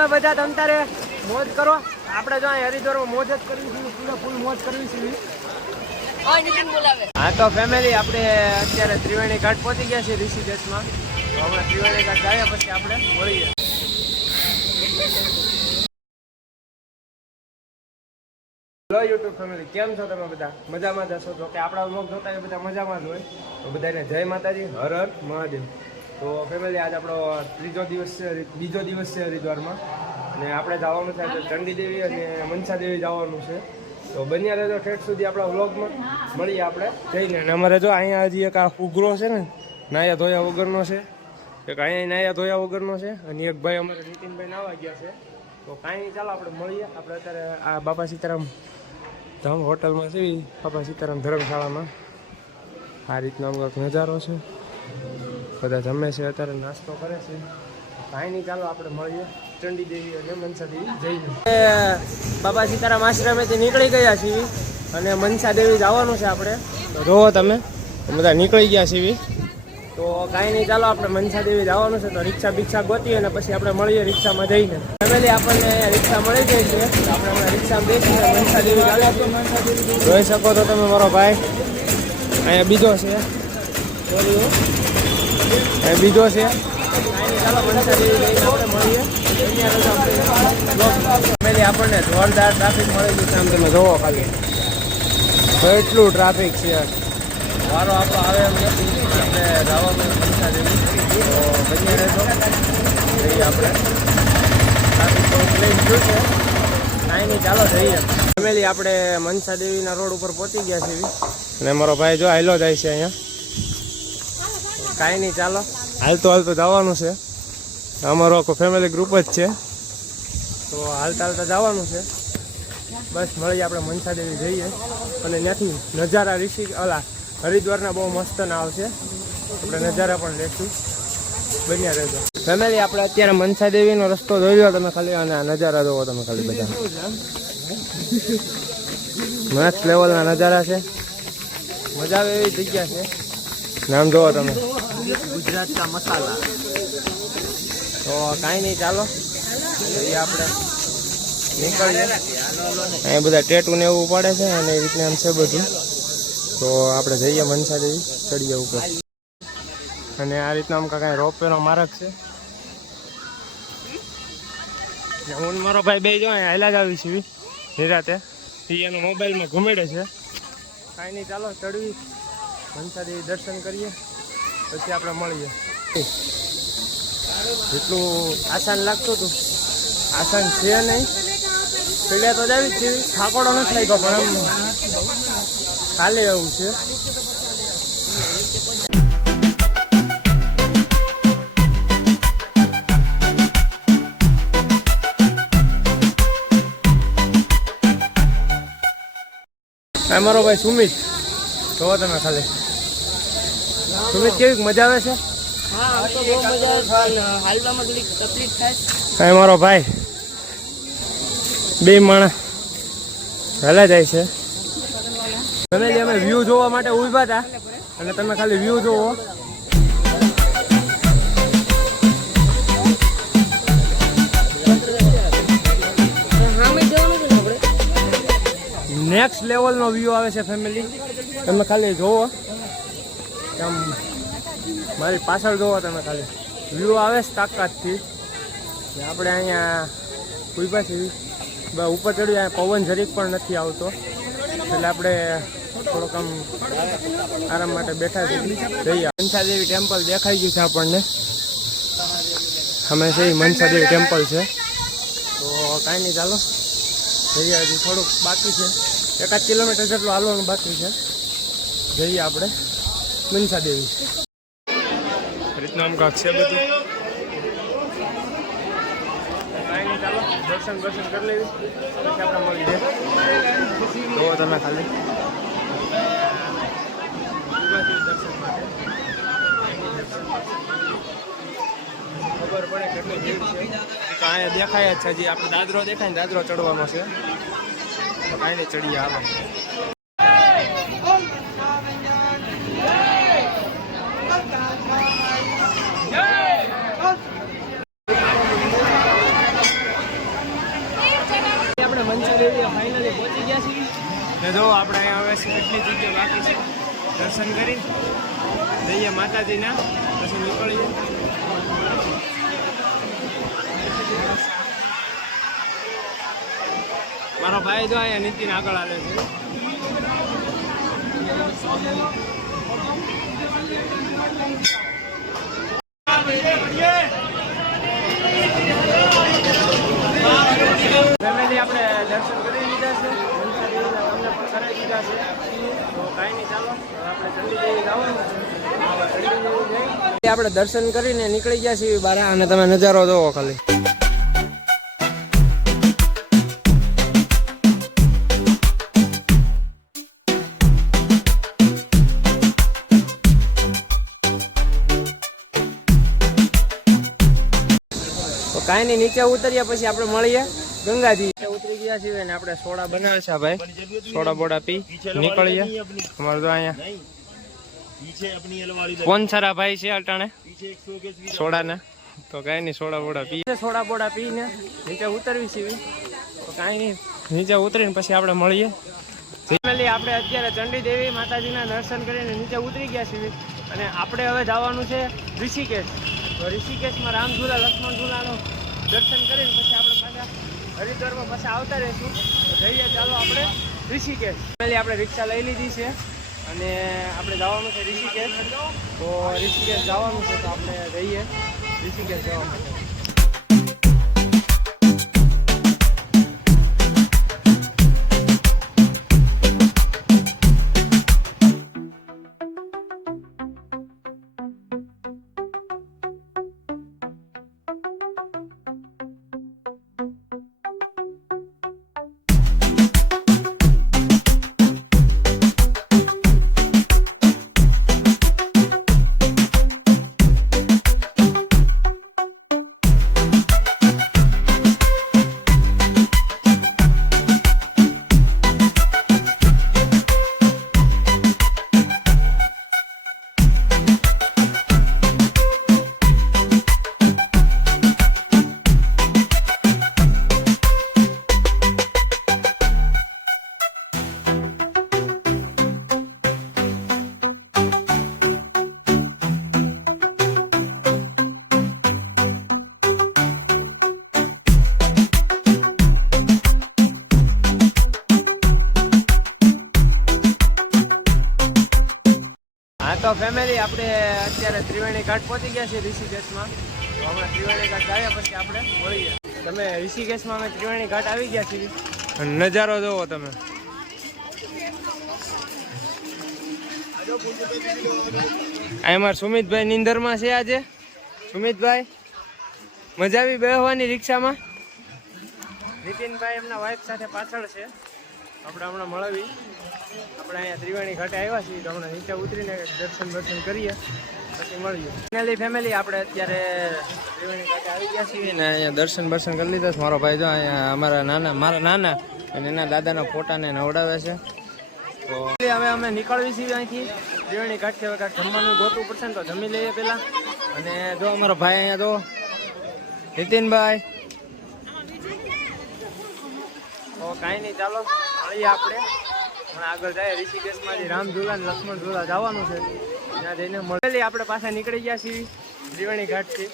તમે બધા તમ તારે મોજ કરો. આપણે જો અહીં હરિદ્વારમાં મોજ જ કરવી છે, પૂરા ફૂલ મોજ કરવી છે. હા તો ફેમિલી આપણે અત્યારે ત્રિવેણી ઘાટ પહોંચી ગયા છીએ ઋષિકેશમાં. તો હમણાં ત્રિવેણી ઘાટ જાય પછી આપણે મળીએ. હેલો યુટ્યુબ ફેમિલી, કેમ છો તમે બધા? મજામાં જ હશો. તો કે આપણા વ્લોગ જોતા એ બધા મજામાં જ હોય. તો બધાને જય માતાજી, હર હર મહાદેવ. તો ફેમિલી આજ આપણો બીજો દિવસ છે હરિદ્વારમાં. અને આપણે જવાનું છે આજે ચંડીદેવી અને મનસાદેવી જવાનું છે. તો બન્યા રહેજો ઠેઠ સુધી આપણા વ્લોગમાં. મળીએ આપણે જઈને. અને અમારે જો અહીંયા હજી એક આ ઉઘરો છે ને, નાયા ધોયા વગરનો છે. એક અહીંયા નાયા ધોયા વગરનો છે. અને એક ભાઈ અમારે નીતિનભાઈ નાવા ગયા છે. તો કાંઈ નહીં, ચાલો આપણે મળીએ. આપણે અત્યારે આ બાપા સીતારામ ધામ હોટલમાં છે, બાપા સીતારામ ધર્મશાળામાં. આ રીતનો અમુક નજારો છે. બધા જમે છે, અત્યારે નાસ્તો કરે છે. કાંઈ નહીં, ચાલો આપણે મળીએ ચંડીદેવી અને મનસાદેવી જઈને. બાબા સીતારામ આશ્રમેથી નીકળી ગયા છીએ અને મનસાદેવી જવાનું છે આપણે. તો જોવો તમે બધા નીકળી ગયા છીએ. તો કાંઈ નહીં, ચાલો આપણે મનસાદેવી જવાનું છે. તો રિક્ષા ગોતી અને પછી આપણે મળીએ રિક્ષામાં જઈને. ફેમિલી આપણને રિક્ષા મળી ગઈ છે. તો આપણે હમણાં રિક્ષામાં બેસીને મનસાદેવી ચાલીશું. જોઈ શકો છો તમે મારો ભાઈ. અહીંયા બીજો છે, અહીંયા બીજો છે. ચાલો મનસાદેવી જઈને આપણે મળીએ. ફેમિલી આપણને જોરદાર ટ્રાફિક મળી ગયું છે. આમ તમે જોવો ખાલી એટલું ટ્રાફિક છે. વારો આપણો આવે એમ નથી. આપણે જવાનું મનસાદેવી. તો બની રહેજો જઈએ આપણે. ટ્રાફિક તો પ્લેન થયું છે. કાંઈ નહીં, ચાલો જઈએ. ફેમિલી આપણે મનસાદેવીના રોડ ઉપર પહોંચી ગયા છીએ. અને મારો ભાઈ જો હાલો જાય છે અહીંયા. કાંઈ નહીં, ચાલો હાલતો જવાનું છે. અમારો આખો ફેમિલી ગ્રુપ જ છે. તો હાલતા જવાનું છે. બસ મળીએ આપણે મનસાદેવી જઈએ. અને ત્યાંથી નજારા હરિદ્વારના બહુ મસ્ત ના આવશે. આપણે નજારા પણ લેશું. બન્યા રહેજો ફેમિલી. આપણે અત્યારે મનસાદેવીનો રસ્તો જોઈ લો તમે ખાલી, અને નજારા જોવો તમે ખાલી. બધા મસ્ત લેવલના નજારા છે. મજા આવે એવી જગ્યા છે. નામ જોવો તમે, ગુજરાત કા મસાલા. તો કાંઈ નહીં, ચાલો જઈએ આપણે નીકળીએ. અહીંયા બધા ટેટુ ને એવું પડે છે અને એ રીતના આમ છે બધું. તો આપણે જઈએ મનસાદેવી, ચડીએ ઉપર. અને આ રીતના આમ કાંઈ રોપવેનો માર્ગ છે. હું મારો ભાઈ બે જો અહીંયા હાલ્યા જ આવી છીએ નિરાતે. એનો મોબાઈલમાં ઘુમેડે છે. કાંઈ નહીં, ચાલો ચડવી મનસાદેવી, દર્શન કરીએ પછી આપણે મળીએ. જેટલું આસાન લાગતું હતું આસાન છે નહીં. પીડ્યા તો જ આવી જ છે. થાકોડો નથી લાગ્યો પણ એમ ખાલી એવું છે. મારો ભાઈ સુમિત જોવો તમે ખાલી. સુમિત કેવી મજા આવે છે? હા મારો ભાઈ બે માણસ હેલા જાય છે. ફેમિલી અમે વ્યૂ જોવા માટે ઊભા હતા અને તમે ખાલી વ્યૂ જોવો. નેક્સ્ટ લેવલનો વ્યૂ આવે છે ફેમિલી. તમે ખાલી જોવો આમ, મારી પાછળ જોવો તમે ખાલી. વ્યૂ આવે છે તાકાતથી. આપણે અહીંયા ઊભા છીએ. ઉપર ચડ્યું, અહીંયા પવન જરીક પણ નથી આવતો. એટલે આપણે થોડોક આમ આરામ માટે બેઠા છીએ. જઈએ મનસાદેવી ટેમ્પલ દેખાઈ ગયું છે આપણને. અમે છે એ મનસાદેવી ટેમ્પલ છે. તો કાંઈ નહીં, ચાલો જઈએ. હજી થોડુંક બાકી છે. 1 કિલોમીટર જેટલું હાલવાનું બાકી છે. જઈએ આપણે મનસાદેવી. રીતનું આમ કાંક છે બધું. કાંઈ નહીં, ચાલો દર્શન કરી લેવી પછી આપણે મળી જાય. તો તમે ખાલી દર્શન માટે ખબર પડે કેટલી ભીડ છે. તો અહીંયા દેખાય જ છે. હજી આપણે દાદરો દેખાય ને, દાદરો ચડવાનો છે. તો કાંઈ નહીં, ચડીએ હાલો. મંચા દેવી ફાઇનલી પહોંચી ગયા છીએ ને જો આપણે અહીંયા હવે કેટલી જગ્યા બાકી છે દર્શન કરી જઈએ માતાજીના પછી નીકળીએ. મારો ભાઈ જો અહીંયા નીતિન આગળ આવે છે. ફેમિલી આપણે દર્શન કરી લીધા છે, તમને પણ કરાવી દીધા છે, તો કાંઈ નહીં ચાલો આપણે ચંડીદેવી જવાનું છે. આપણે દર્શન કરીને નીકળી ગયા છીએ બહાર અને તમે નજારો જોવો ખાલી. કાંઈ નહીં નીચે ઉતરીએ પછી આપણે મળીએ ગંગાજી. ઉતરી ગયા છીએ ને આપણે સોડા બનાવે છે ભાઈ, સોડા બોડા પી નીકળીએ. અમારે તો અહીંયા કોણ સારા ભાઈ છે અટાણે સોડા ને, તો કાંઈ નહીં સોડા બોડા પી, સોડા બોડા પીને નીચે ઉતરવી છીએ. તો કાંઈ નહીં નીચે ઉતરીને પછી આપણે મળીએ. આપણે અત્યારે ચંડીદેવી માતાજીના દર્શન કરીને નીચે ઉતરી ગયા છીએ અને આપણે હવે જવાનું છે ઋષિકેશ. તો ઋષિકેશમાં રામઝુલા લક્ષ્મણ ઝુલાનો દર્શન કરીને પછી આપણે પાછા હરિદ્વારમાં પાછા આવતા રહીશું. તો જઈએ ચાલો આપણે ઋષિકેશ. આપણે રિક્ષા લઈ લીધી છે અને આપણે જવાનું છે ઋષિકેશ. તો ઋષિકેશ જવાનું છે તો આપણે જઈએ ઋષિકેશ જવા માટે. તો ફેમિલી આપણે અત્યારે ત્રિવેણી ઘાટ પહોંચી ગયા છીએ ઋષિકેશમાં. તો હમણાં ત્રિવેણી ઘાટ આવ્યા પછી આપણે મળીએ. તમે ઋષિકેશમાં અમે ત્રિવેણી ઘાટ આવી ગયા છીએ. નજારો જોવો તમે. અમાર સુમિતભાઈ નિંદરમાં છે આજે. સુમિતભાઈ મજા આવી બેસવાની રિક્ષામાં. નીતિનભાઈ એમના વાઇફ સાથે પાછળ છે. આપણે હમણાં મળવી. આપણે અહીંયા ત્રિવેણી ઘાટે આવ્યા છીએ તો હમણાં નીચે ઉતરીને દર્શન કરીએ પછી મળીએ. ફેમિલી આપણે અત્યારે ત્રિવેણી ઘાટે આવી ગયા છીએ ને અહીંયા દર્શન કરી લીધા. મારો ભાઈ જો અહીંયા મારા નાના અને એના દાદાના ફોટાને નવડાવે છે. તો હવે અમે નીકળવી છીએ અહીંથી ત્રિવેણી ઘાટથી. હવે કાંઈક જમવાનું ગોતવું પડશે ને તો જમી લઈએ પહેલાં. અને જો અમારો ભાઈ અહીંયા જો નીતિનભાઈ. તો કાંઈ નહીં ચાલો મળીએ આપણે. આગળ જાય ઋષિકેશમાં રામઝુલા ને લક્ષ્મણ ઝુલા જવાનું છે ત્યાં જઈને મળેલી. આપણે પાછા નીકળી ગયા છીએ ત્રિવેણી ઘાટથી.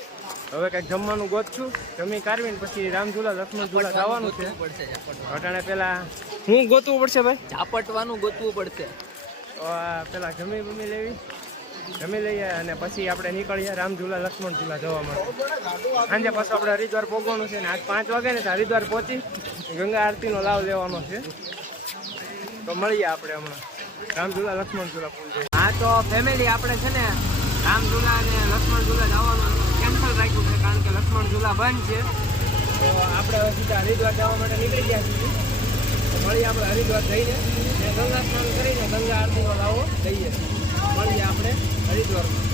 હવે કંઈક જમવાનું ગોતશું, જમી કાઢવીને પછી રામઝુલા લક્ષ્મણ ઝુલા જવાનું છે. અટાણે પેલા હું ગોતવું પડશે ભાઈ, ઝાપટવાનું ગોતવું પડશે. તો પેલા જમી લેવી, જમી લઈએ અને પછી આપણે નીકળીએ રામઝુલા લક્ષ્મણ ઝુલા જવા માટે. સાંજે પાછું આપણે હરિદ્વાર પહોંચવાનું છે ને આજ 5 વાગે ને તો હરિદ્વાર પહોંચી ગંગા આરતીનો લાભ લેવાનો છે. તો મળીએ આપણે હમણાં રામઝુલા લક્ષ્મણ ઝુલા પૂછે. હા તો ફેમિલી આપણે છે ને રામઝુલા અને લક્ષ્મણ ઝુલા જવાનું કેન્સલ રાખ્યું છે કારણ કે લક્ષ્મણ ઝુલા બંધ છે. તો આપણે હવે સીધા હરિદ્વાર જવા માટે નીકળી ગયા છીએ. તો મળીએ આપણે હરિદ્વાર જઈને ગંગા સ્નાન કરીને ગંગા આરતીનો લાવો લઈએ. મળીએ આપણે હરિદ્વારમાં.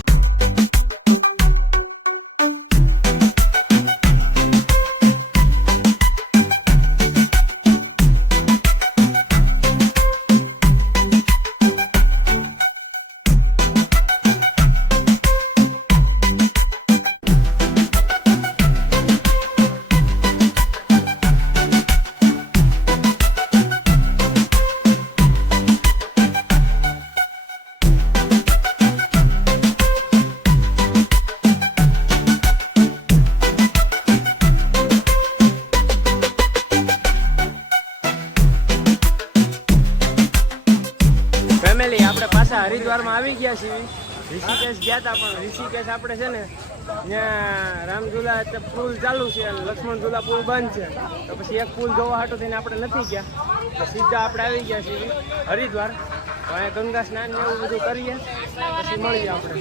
હરિદ્વારમાં આવી ગયા છીએ. ઋષિકેશ ગયા હતા, પણ ઋષિકેશ આપણે છે ને ત્યાં રામઝુલા પુલ ચાલુ છે અને લક્ષ્મણઝુલા પુલ બંધ છે. તો પછી એક પુલ જોવા હાટો થઈને આપણે નથી ગયા, તો સીધા આપણે આવી ગયા છીએ હરિદ્વાર. તો અહીંયા ગંગા સ્નાન ને એવું બધું કરીએ પછી મળીએ આપણે.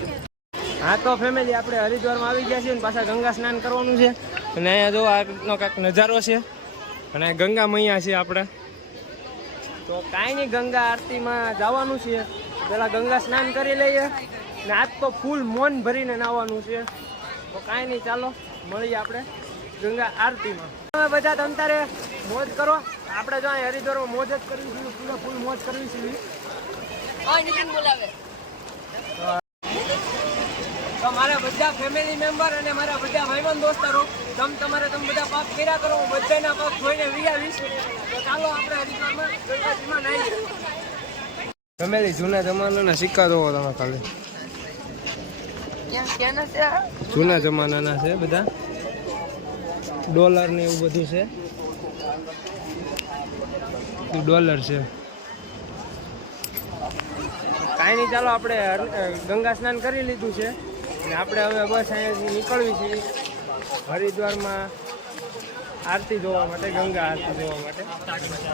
હા તો ફેમિલી આપણે હરિદ્વારમાં આવી ગયા છીએ ને પાછા ગંગા સ્નાન કરવાનું છે. અને અહીંયા જો આ રીતનો કાંઈક નજારો છે અને ગંગા મૈયા છે આપણે. તો કાંઈ નહીં, ગંગા આરતીમાં જવાનું છે. પહેલાં ગંગા સ્નાન કરી લઈએ ને આજ તો ફૂલ મોન ભરીને નાહવાનું છે. તો કાંઈ નહીં, ચાલો મળીએ આપણે ગંગા આરતીમાં. તમે બધા તમતારે મોજ કરો. આપણે જો અહીં હરિદ્વારમાં મોજ જ કરવી છે, પૂરા ફૂલ મોજ કરવી છે. તો મારા બધા ફેમિલી મેમ્બર અને મારા બધા ભાઈબંધ દોસ્તારો તમે બધા પાક કર્યા કરો, હું બધાના પાક જોઈને વિયાવીશ. તો ચાલો આપણે હરિદ્વારમાં ગંગાજીમાં નાહીએ. ફેમિલી જૂના જમાનાના સિક્કા જોવો તમે ખાલી. જૂના જમાનાના છે બધા, ડોલર ને એવું બધું છે. ડોલર છે. કાંઈ નહીં, ચાલો આપણે ગંગા સ્નાન કરી લીધું છે અને આપણે હવે બસ અહીંયાથી નીકળવી છીએ હરિદ્વારમાં આરતી જોવા માટે, ગંગા આરતી જોવા માટે.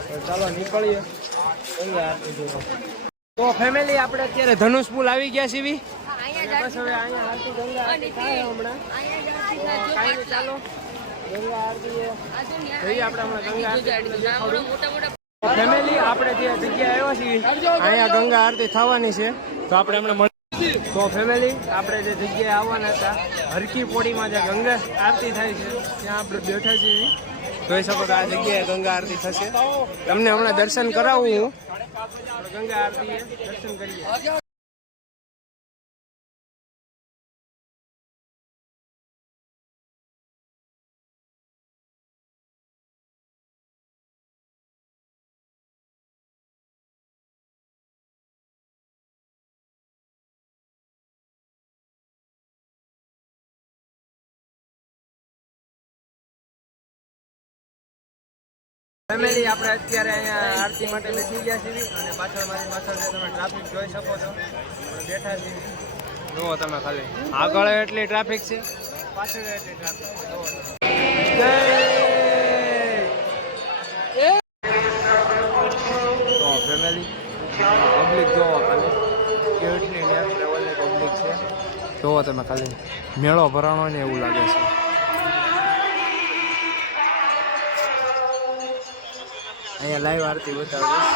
તો ચાલો નીકળીએ ગંગા આરતી જોવા. તો ફેમિલી આપણે અત્યારે ધનુષ પુલ આવી ગયા છીએ. બસ હવે અહીંયા આરતી ગંગા આરતી થાય હમણાં. કાંઈ નહીં, ચાલો ગંગા આરતી જઈએ આપણે હમણાં. ગંગા આરતી ફેમિલી આપણે જે જગ્યાએ આવ્યા છીએ અહીંયા ગંગા આરતી થવાની છે. તો આપણે હમણાં તો ફેમિલી આપણે જે જગ્યાએ આવવાના હતા હરકી પોડીમાં જે ગંગા આરતી થાય છે ત્યાં આપણે બેઠા છીએ. જોઈ શકો તો આ જગ્યાએ ગંગા આરતી થશે. તમને હમણાં દર્શન કરાવું હું. ગંગા આરતી દર્શન કરીએ. ફેમિલી આપણે અત્યારે અહીંયા આરતી માટે બેસી ગયા છીએ અને પાછળ તમે ટ્રાફિક જોઈ શકો છો. બેઠા છીએ, જુઓ તમે ખાલી. આગળ એટલી ટ્રાફિક છે, પાછળ એટલી ટ્રાફિક છે. તો ફેમિલી પબ્લિક જોવો ખાલી, કેટલી નેક્સ્ટ લેવલની પબ્લિક છે. જોવો તમે ખાલી, મેળો ભરાણો ને એવું લાગે છે. અહીંયા લાઈવ આરતી બતાવીશ.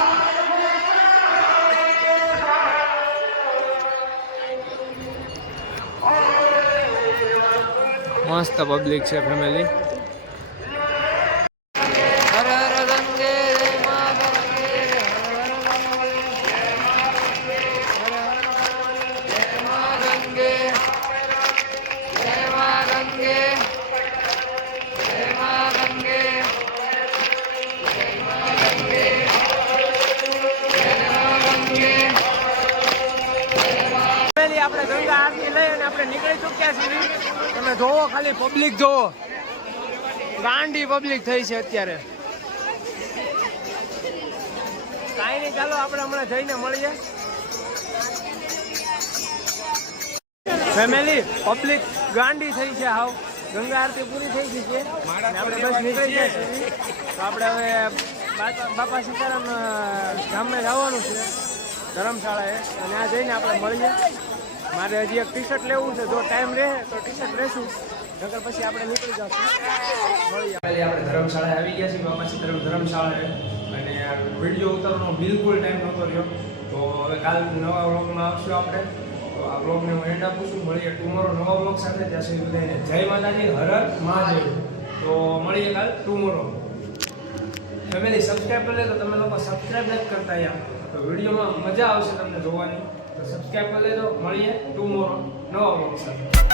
મસ્ત પબ્લિક છે ફેમિલી. હર હર ગંગે માં ગંગે, જય માં ગંગે, જય માં ગંગે, જય માં ગંગે. આપણે ગંગા આરતી લઈ અને આપણે નીકળી ચૂક્યા છીએ. તમે જોવો ખાલી, પબ્લિક જોવો, ગાંડી પબ્લિક થઈ છે અત્યારે. કાંઈ નહીં, ચાલો આપણે હમણાં જઈને મળીએ. ફેમિલી પબ્લિક ગાંડી થઈ છે હાવ. ગંગા આરતી પૂરી થઈ ગઈ છે આપણે બસ નીકળી ગયા છીએ. તો આપણે હવે બાપા સીતારામ ગામને જવાનું છે, ધર્મશાળાએ, અને આ જઈને આપણે મળીએ. મારે હજી એક ટી શર્ટ લેવું છે, જો ટાઈમ રહે તો ટી શર્ટ લેશું, નકર પછી આપણે નીકળી જશું. મળીએ. આપણે ધર્મશાળાએ આવી ગયા છીએ, બાપા સીતારામ ધર્મશાળાએ, અને વિડીયો ઉતારવાનો બિલકુલ ટાઈમ નહોતો રહ્યો. તો હવે કાલ નવા વ્લોગમાં આવશું આપણે. તો આ વ્લોગને હું એન્ડ આપું છું. મળીએ ટુમોરો નવા વ્લોગ સાથે. ત્યાં સુધી બધાને જય માતાજી, હર હર મહાદેવ. તો મળીએ કાલ ટુમોરો. ફેમિલી સબસ્ક્રાઈબ કરી લે તો તમે લોકો સબસ્ક્રાઈબ નથી કરતા યાર. તો વિડીયોમાં મજા આવશે તમને જોવાની. તો સબસ્ક્રાઈબ કરી લેજો. મળીએ ટુમોરો નવા વ્લોગ સાથે.